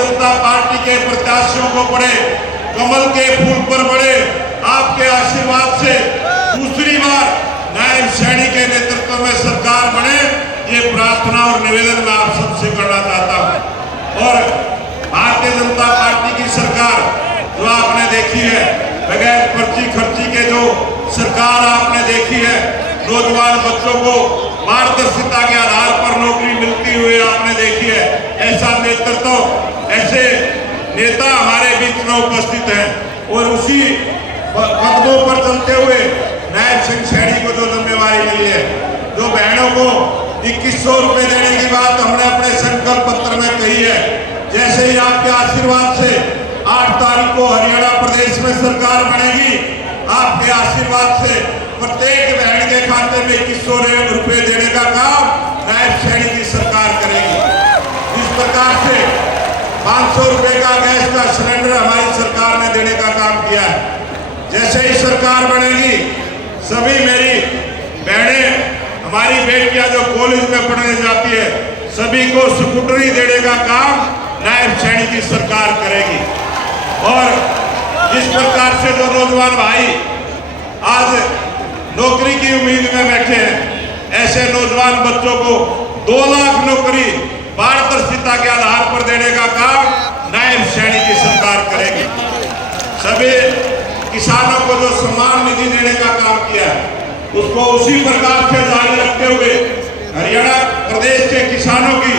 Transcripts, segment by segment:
जनता party के प्रत्याशियों को पड़े, कमल के फूल पर बढ़े। आपके आशीर्वाद से दूसरी बार नायब सैनी के नेतृत्व में सरकार बने, ये प्रार्थना और निवेदन मैं आप सबसे करना चाहता हूँ। और भारतीय जनता पार्टी की सरकार जो आपने देखी है, बगैर पर्ची खर्ची के जो सरकार आपने देखी है, नौजवान बच्चों को पारदर्शिता के आधार पर नौकरी मिलती हुई आपने देखी है। ऐसा नेतृत्व, ऐसे नेता हमारे बीच में उपस्थित हैं और उसी कदमों पर चलते हुए नायब सिंह सैनी को जो जिम्मेवारी मिली है, जो बहनों को 2100 रुपए देने की बात हमने अपने संकल्प पत्र में कही है, जैसे ही आपके आशीर्वाद से 8 तारीख को हरियाणा प्रदेश में सरकार बनेगी, आपके आशीर्वाद से प्रत्येक बहन के खाते में 2100 रुपए देने का काम नायब सैनी की सरकार करेगी। इस प्रकार से 500 रुपए का गैस का सिलेंडर हमारी सरकार ने देने का काम किया है। जैसे ही सरकार बनेगी, सभी मेरी बहनें, हमारी बेटियां जो कॉलेज में पढ़ने जाती है, सभी को स्कूटरी देने का काम नायब सैनी की सरकार करेगी। और इस प्रकार से जो नौजवान भाई आज नौकरी की उम्मीद में बैठे हैं, ऐसे नौजवान बच्चों को 2 लाख नौकरी पारदर्शिता के आधार पर देने का काम नायब सैनी की सरकार करेगी। सभी किसानों को जो सम्मान निधि देने का काम किया है, उसको उसी प्रकार से जारी रखते हुए हरियाणा प्रदेश के किसानों की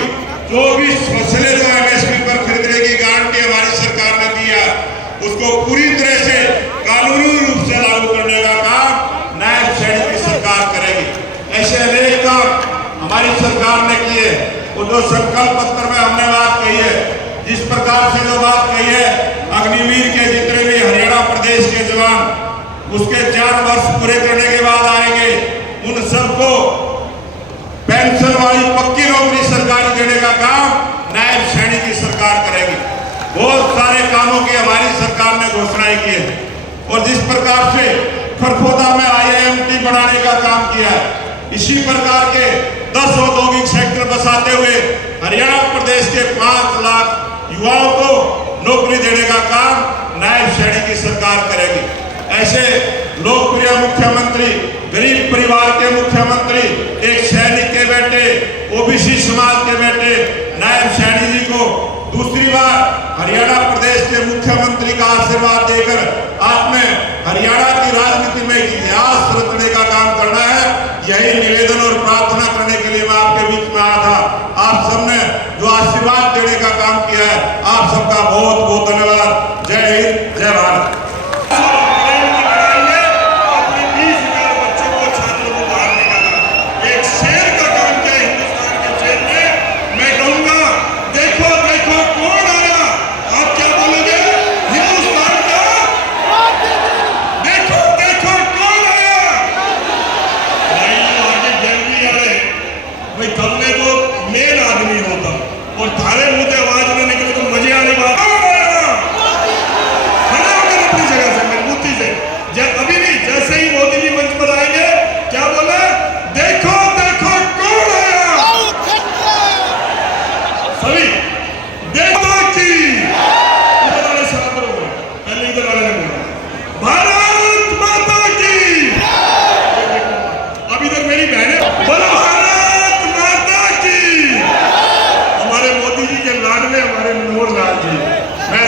24 फसलें जो MSP पर खरीदने की गारंटी हमारी सरकार ने दिया, उसको पूरी तरह से कानूनी रूप से लागू करने का काम नायब सैनी की सरकार करेगी। ऐसे अनेक काम हमारी सरकार ने किए और जो संकल्प पत्र में हमने बात कही है, जिस प्रकार से जो बात कही है, अग्निवीर के जितने भी हरियाणा प्रदेश के जवान उसके 4 वर्ष पूरे करने के बाद आएंगे, उन सबको पेंशन वाली पक्की नौकरी सरकारी देने का काम नायब सैनी की सरकार करेगी। बहुत सारे कामों की हमारी सरकार ने घोषणाएं की है और जिस प्रकार से खरखोदा में IIMT बनाने का काम किया है, इसी प्रकार के 10 औद्योगिक सेक्टर बसाते हुए हरियाणा प्रदेश के 5 लाख युवाओं को नौकरी देने का काम नायब सैनी की सरकार करेगी। ऐसे लोकप्रिय मुख्यमंत्री, गरीब परिवार के मुख्यमंत्री, एक सैनिक के बेटे, OBC समाज के बेटे नायब सैनी जी को दूसरी बार हरियाणा प्रदेश के मुख्यमंत्री का आशीर्वाद देकर आपने हरियाणा की राजनीति में इतिहास रचने का काम करना है। यही निवेदन और प्रार्थना करने के लिए मैं आपके बीच में आया था। आप सबने जो आशीर्वाद देने का काम किया है, आप सबका बहुत बहुत धन्यवाद। जय हिंद, जय भारत।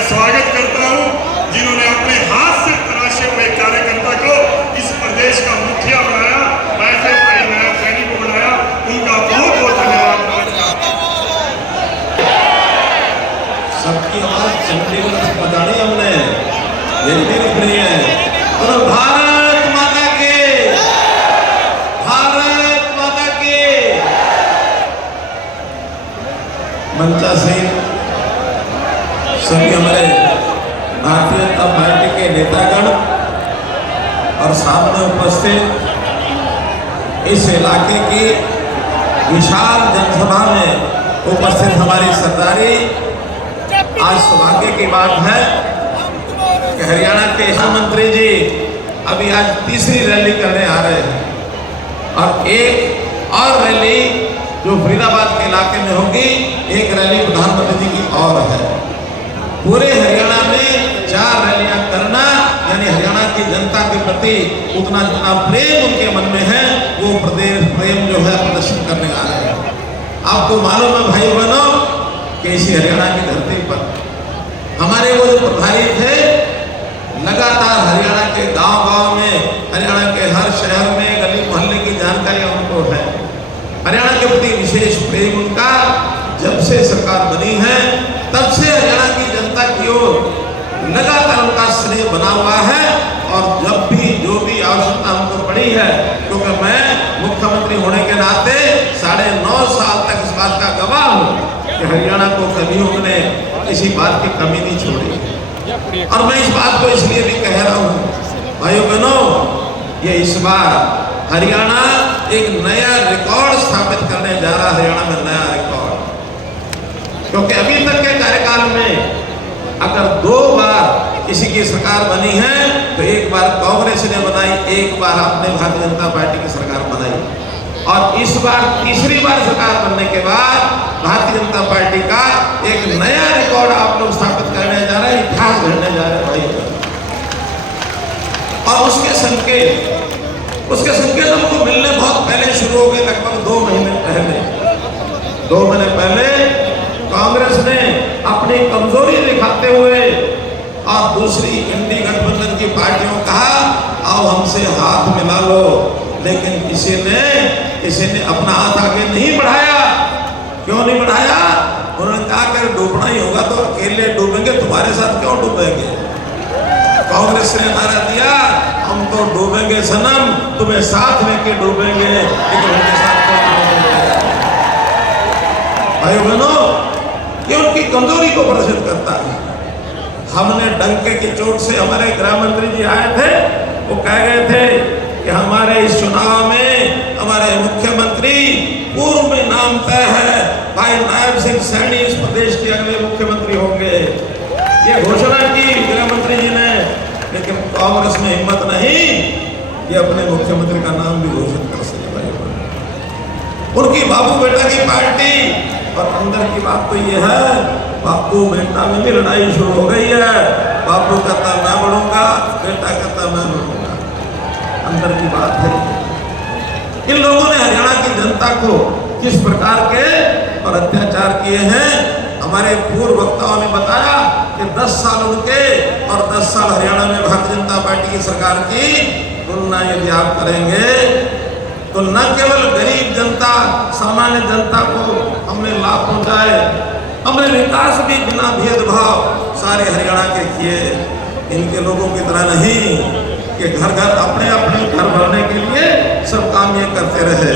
स्वागत करता हूं, जिन्होंने अपने हाथ से तराशे हुए कार्यकर्ता को इस प्रदेश का मुखिया बनाया, वैसे भाई नायब सैनी को बनाया, उनका बहुत बहुत धन्यवाद। सबकी आवाज चंडीगढ़ से बजानी हमने, ये नहीं है। और भारत माता के, भारत माता के। मंचा सिंह, सभी हमारे भारतीय जनता पार्टी के नेतागण और सामने उपस्थित इस इलाके की विशाल जनसभा में उपस्थित हमारी सरदारी, आज सौभाग्य की बात है कि हरियाणा के मंत्री जी अभी आज तीसरी रैली करने आ रहे हैं और एक और रैली जो फरीदाबाद के इलाके में होगी, एक रैली प्रधानमंत्री जी की और है। पूरे हरियाणा में 4 रैलियां करना, यानी हरियाणा की जनता के प्रति उतना जितना प्रेम उनके मन में है वो प्रेम जो है प्रदर्शन करने आ रहे हैं। आपको मालूम है भाई बहनों कि इसी हरियाणा की धरती पर हमारे वो जो प्रभारी थे, लगातार हरियाणा के गांव-गांव में, हरियाणा के हर शहर में, गली मोहल्ले की जानकारी उनको है। हरियाणा के प्रति विशेष प्रेम उनका जब से सरकार बनी है तब से हरियाणा की जनता की ओर लगातार उनका स्नेह बना हुआ है। और जब भी जो भी आवश्यकता हमको पड़ी है, क्योंकि मैं मुख्यमंत्री होने के नाते 9.5 साल तक इस बात का गवाह हूँ कि हरियाणा को कभी उन्होंने किसी बात की कमी नहीं छोड़ी। और मैं इस बात को इसलिए भी कह रहा हूँ भाइयों बहनों, ये इस बार हरियाणा एक नया रिकॉर्ड स्थापित करने जा रहा है। हरियाणा में नया रिकॉर्ड, क्योंकि अभी तक के कार्यकाल में अगर 2 बार किसी की सरकार बनी है तो एक बार कांग्रेस ने बनाई, एक बार आपने भारतीय जनता पार्टी की सरकार बनाई। और इस बार तीसरी बार सरकार बनने के बाद भारतीय जनता पार्टी का एक नया रिकॉर्ड आप लोग स्थापित करने जा रहे हैं, इतिहास गढ़ने जा रहे हैं भाई। और उसके संकेत हमको मिलने बहुत पहले शुरू हो गए, लगभग 2 महीने पहले। 2 महीने पहले कांग्रेस ने अपनी कमजोरी दिखाते हुए और दूसरी इंडी गठबंधन की पार्टियों को कहा आओ हमसे हाथ मिला लो, लेकिन किसी ने अपना हाथ आगे नहीं बढ़ाया। क्यों नहीं बढ़ाया? उन्होंने कहा कि डूबना ही होगा तो अकेले डूबेंगे, तुम्हारे साथ क्यों डूबेंगे। कांग्रेस ने नारा दिया हम तो डूबेंगे सनम, तुम्हें साथ लेके डूबेंगे, लेकिन उनके साथ भाइयों बहनों, ये उनकी कमजोरी को प्रदर्शित करता है। हमने डंके की चोट से, हमारे गृह मंत्री जी आए थे, वो कह गए थे कि हमारे इस चुनाव में हमारे मुख्यमंत्री पूर्व में नाम तय है, भाई नायब सिंह सैनी इस प्रदेश के अगले मुख्यमंत्री होंगे। ये घोषणा की गृह मंत्री जी ने, लेकिन कांग्रेस में हिम्मत नहीं कि अपने मुख्यमंत्री का नाम भी घोषित कर सके। उनकी बापू बेटा की पार्टी, और अंदर की बात तो ये है बापू बेटा में भी लड़ाई शुरू हो गई है। बापू कहता मैं बढ़ूंगा, बेटा कहता मैं बढ़ूंगा, अंदर की बात है। इन लोगों ने हरियाणा की जनता को किस प्रकार के और अत्याचार किए हैं, हमारे पूर्व वक्ताओं ने बताया कि 10 साल उनके और 10 साल हरियाणा में भारतीय जनता पार्टी की सरकार की तुलना यदि आप करेंगे तो न केवल गरीब जनता, सामान्य जनता को हमने लाभ पहुंचाए, हमने विकास भी बिना भेदभाव सारे हरियाणा के किए। इनके लोगों की तरह नहीं कि घर घर अपने अपने घर भरने के लिए सब काम ये करते रहे।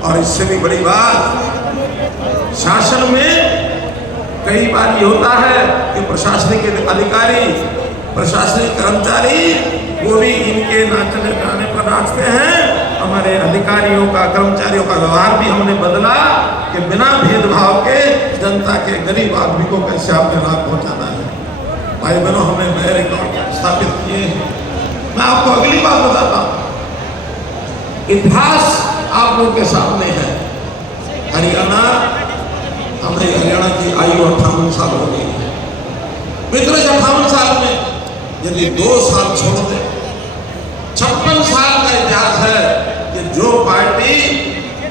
और इससे भी बड़ी बात, शासन में कई बार ये होता है कि प्रशासनिक अधिकारी, प्रशासनिक कर्मचारी वो भी इनके नाचने गाने पर नाचते हैं। हमारे अधिकारियों का, कर्मचारियों का व्यवहार भी हमने बदला कि बिना भेदभाव के जनता के, गरीब आदमी को कैसे आपने लाभ पहुंचाना है। भाई बहनों, हमने नए रिकॉर्ड स्थापित किए हैं। मैं आपको अगली बात बताता हूं, इतिहास आप लोगों के सामने है। हरियाणा, हमारे हरियाणा की आयु 58 साल हो गई है। मित्रों, 58 साल में यदि 2 साल छोड़ दे, 56 साल का इतिहास है कि जो पार्टी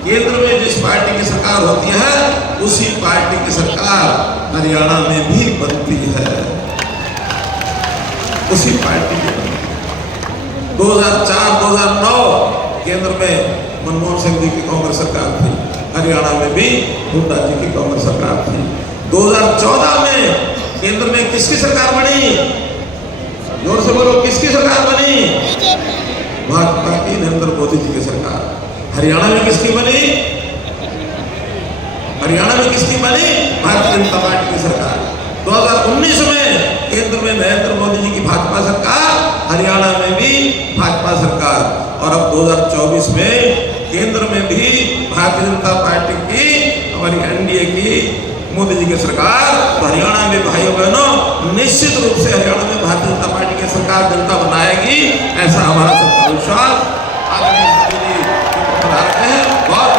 केंद्र में जिस पार्टी की सरकार होती है उसी पार्टी की सरकार हरियाणा में भी बनती है, उसी पार्टी की बनती है। 2004-2009 केंद्र में मनमोहन सिंह जी की कांग्रेस सरकार थी, हरियाणा में भी हुड्डा जी की कांग्रेस सरकार थी। 2014 में केंद्र में किसकी सरकार बनी? जोर से बोलो, किसकी सरकार बनी? भाजपा की, नरेंद्र मोदी जी की सरकार। हरियाणा में किसकी बनी? हरियाणा में किसकी बनी? भारतीय जनता पार्टी की सरकार। 2019 में केंद्र में नरेंद्र मोदी जी की भाजपा सरकार, हरियाणा में भी भाजपा सरकार। और अब 2024 में केंद्र में भी भारतीय जनता पार्टी की, हमारी एनडीए की, मोदी जी की सरकार। तो हरियाणा में भाइयों बहनों निश्चित रूप से हरियाणा में भारतीय जनता पार्टी की सरकार जनता बनाएगी, ऐसा हमारा सबका विश्वास। आदरणीय मोदी जी बना रहे हैं। बहुत